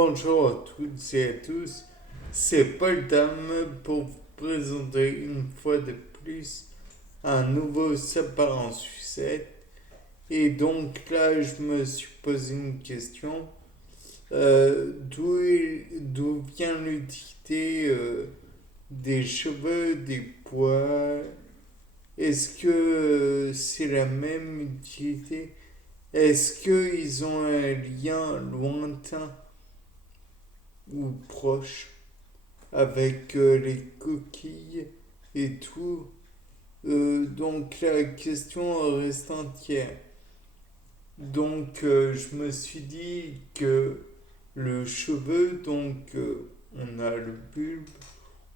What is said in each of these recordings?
Bonjour à toutes et à tous, c'est Paul Dame pour vous présenter une fois de plus un nouveau sapin en sucette. Et donc là, je me suis posé une question. D'où vient l'utilité des cheveux, des poils? Est-ce que c'est la même utilité? Est-ce qu'ils ont un lien lointain ou proche avec les coquilles et tout? Donc la question reste entière. Donc je me suis dit que le cheveu, on a le bulbe,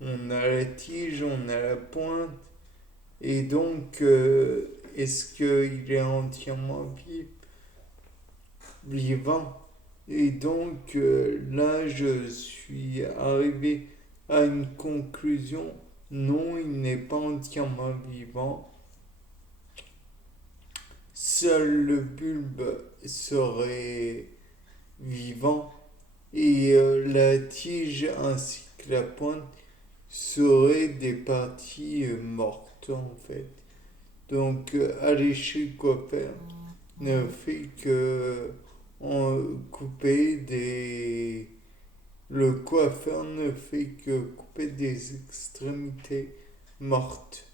on a la tige, on a la pointe, et donc est-ce qu'il est entièrement vivant? Et donc là, je suis arrivé à une conclusion. Non, il n'est pas entièrement vivant. Seul le bulbe serait vivant et la tige ainsi que la pointe seraient des parties mortes en fait. Donc aller chez le coiffeur ne fait que couper des... Le coiffeur ne fait que couper des extrémités mortes.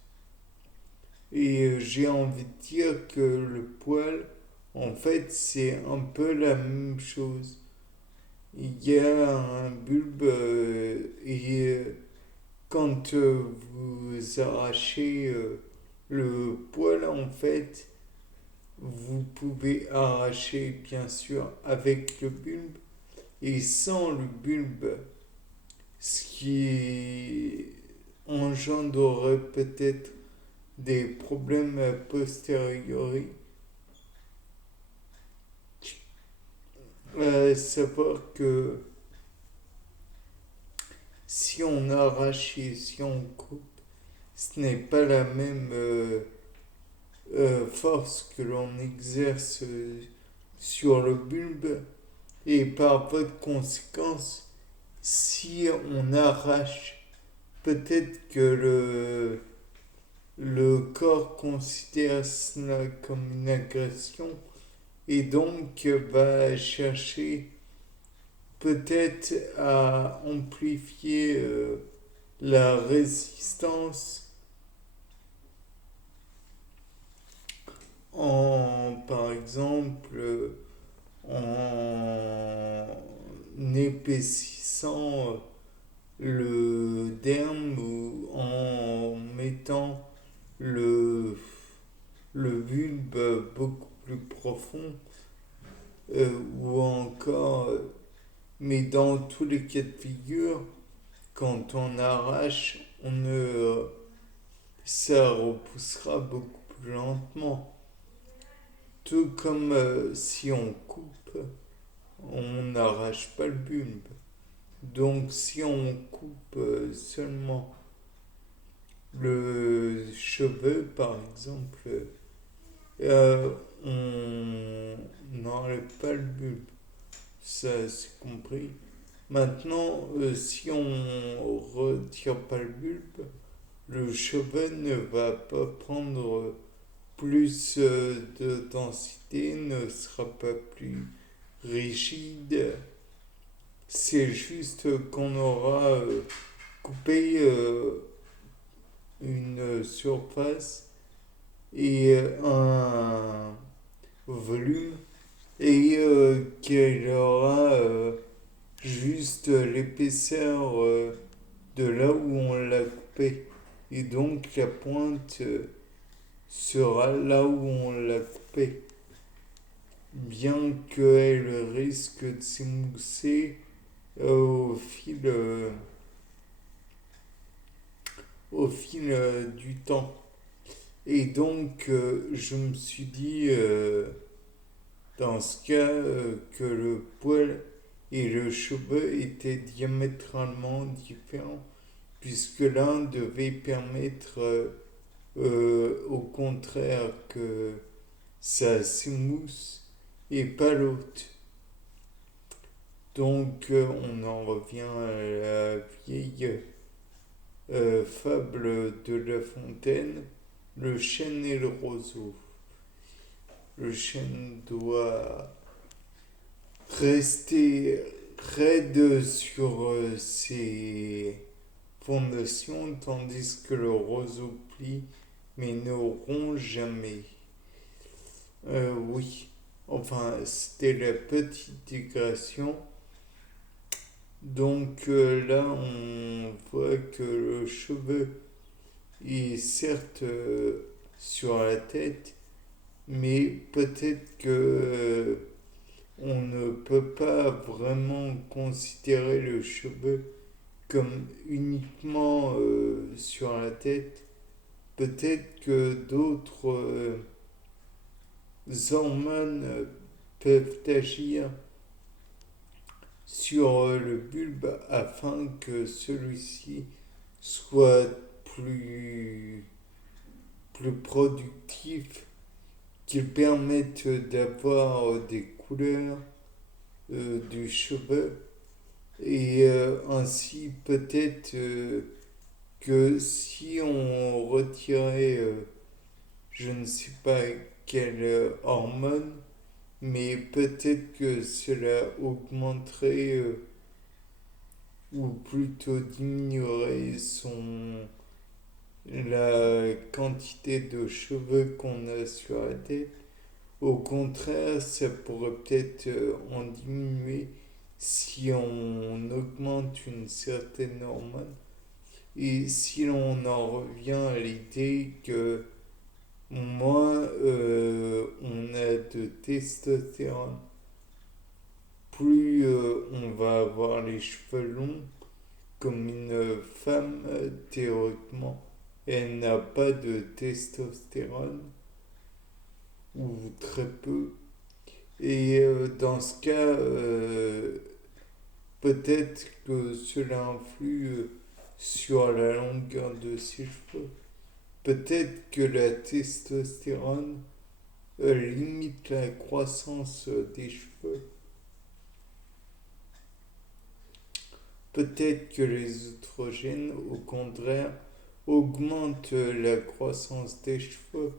Et j'ai envie de dire que le poil, en fait, c'est un peu la même chose. Il y a un bulbe et quand vous arrachez le poil, en fait, vous pouvez arracher bien sûr avec le bulbe et sans le bulbe, ce qui engendrerait peut-être des problèmes a posteriori. Savoir que si on arrache et si on coupe, ce n'est pas la même force que l'on exerce sur le bulbe et par voie de conséquence, si on arrache, peut-être que le corps considère cela comme une agression et donc va chercher peut-être à amplifier la résistance par exemple, en épaississant le derme ou en mettant le, le bulbe beaucoup plus profond ou encore, mais dans tous les cas de figure, quand on arrache, on ne, ça repoussera beaucoup plus lentement. Tout comme si on coupe, on n'arrache pas le bulbe. Donc si on coupe seulement le cheveu, par exemple, on n'enlève pas le bulbe. Ça, c'est compris. Maintenant, si on retire pas le bulbe, le cheveu ne va pas prendre plus de densité, ne sera pas plus rigide. C'est juste qu'on aura coupé une surface et un volume et qu'elle aura juste l'épaisseur de là où on l'a coupé. Et donc la pointe sera là où on l'a coupé. Bien qu'elle risque de s'émousser au fil, du temps. Et donc je me suis dit dans ce cas que le poil et le cheveu étaient diamétralement différents puisque l'un devait permettre au contraire que ça s'émousse et pas l'autre. Donc on en revient à la vieille fable de La Fontaine, le chêne et le roseau. Le chêne doit rester raide sur ses fondations, tandis que le roseau plie, mais ne rompt jamais. Oui, enfin, c'était la petite digression. Donc là, on voit que le cheveu est certes sur la tête, mais peut-être que on ne peut pas vraiment considérer le cheveu comme uniquement sur la tête. Peut-être que d'autres hormones peuvent agir sur le bulbe afin que celui-ci soit plus, plus productif, qu'il permette d'avoir des couleurs du cheveu et ainsi peut-être que si on retirait je ne sais pas quelle hormone, mais peut-être que cela augmenterait ou plutôt diminuerait la quantité de cheveux qu'on a sur la tête. Au contraire, ça pourrait peut-être en diminuer si on augmente une certaine hormone. Et si l'on en revient à l'idée que moins on a de testostérone, plus on va avoir les cheveux longs, comme une femme théoriquement, elle n'a pas de testostérone, ou très peu. Et dans ce cas, peut-être que cela influe sur la longueur de ses cheveux. Peut-être que la testostérone limite la croissance des cheveux. Peut-être que les oestrogènes, au contraire, augmentent la croissance des cheveux.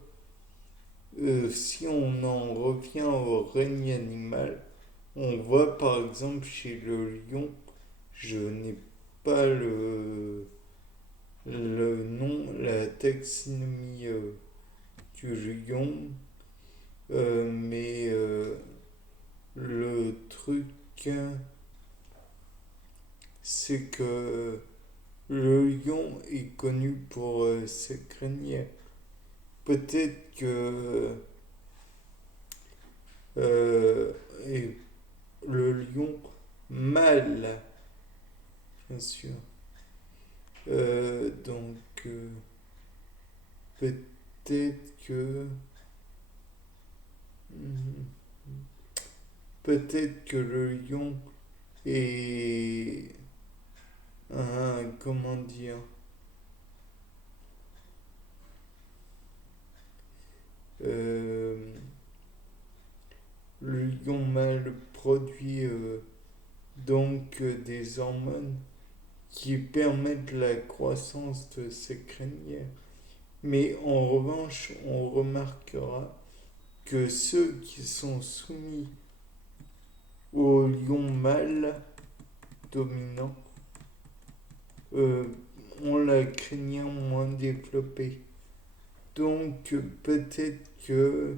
Si on en revient au règne animal, on voit par exemple chez le lion, je n'ai pas le nom, la taxinomie du lion, mais le truc, c'est que le lion est connu pour ses crinières. Peut-être que et le lion mâle, bien sûr. Donc, peut-être que. Peut-être que le lion est un. Comment dire. Euh, le lion mâle produit donc des hormones qui permettent la croissance de ses crinières. Mais en revanche, on remarquera que ceux qui sont soumis au lion mâle dominant ont la crinière moins développée. Donc peut-être que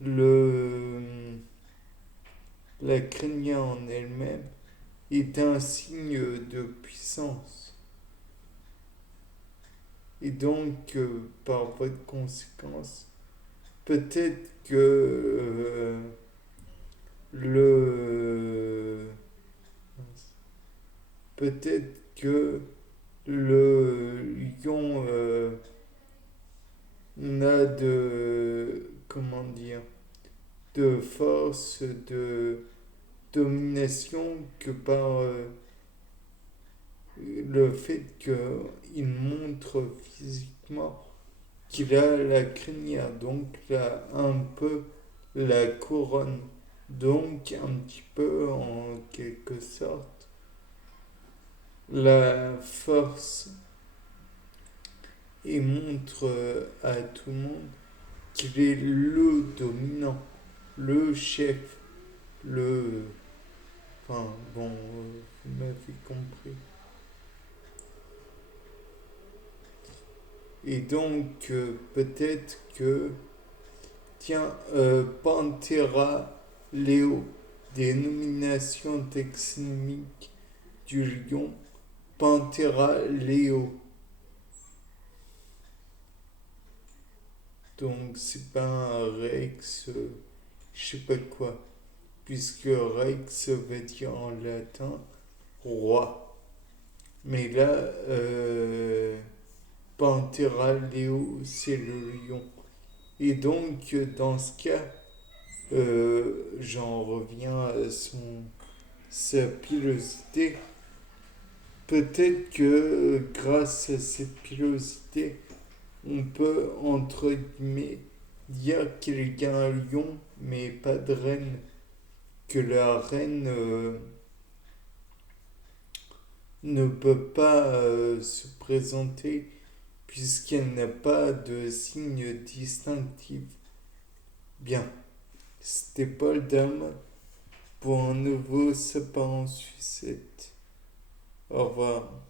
le, la crinière en elle-même est un signe de puissance. Et donc, par voie de conséquence, peut-être que le peut-être que le lion n'a de comment dire de force de domination que par le fait qu'il montre physiquement qu'il a la crinière, donc là un peu la couronne Donc, un petit peu en quelque sorte, la force et montre à tout le monde qu'il est le dominant, le chef, le... Enfin, bon, vous m'avez compris. Et donc, peut-être que, tiens, Pantera Léo, dénomination taxonomique du lion, Pantera Léo. Donc, c'est pas un Rex, je sais pas quoi, puisque Rex veut dire en latin roi. Mais là, Pantera Léo, c'est le lion. Et donc, dans ce cas, j'en reviens à sa pilosité. Peut-être que grâce à cette pilosité, on peut, entre guillemets, dire qu'il y a un lion, mais pas de reine. Que la reine ne peut pas se présenter puisqu'elle n'a pas de signe distinctif. Bien, c'était Paul Dame pour un nouveau sapin en sucette. Au revoir.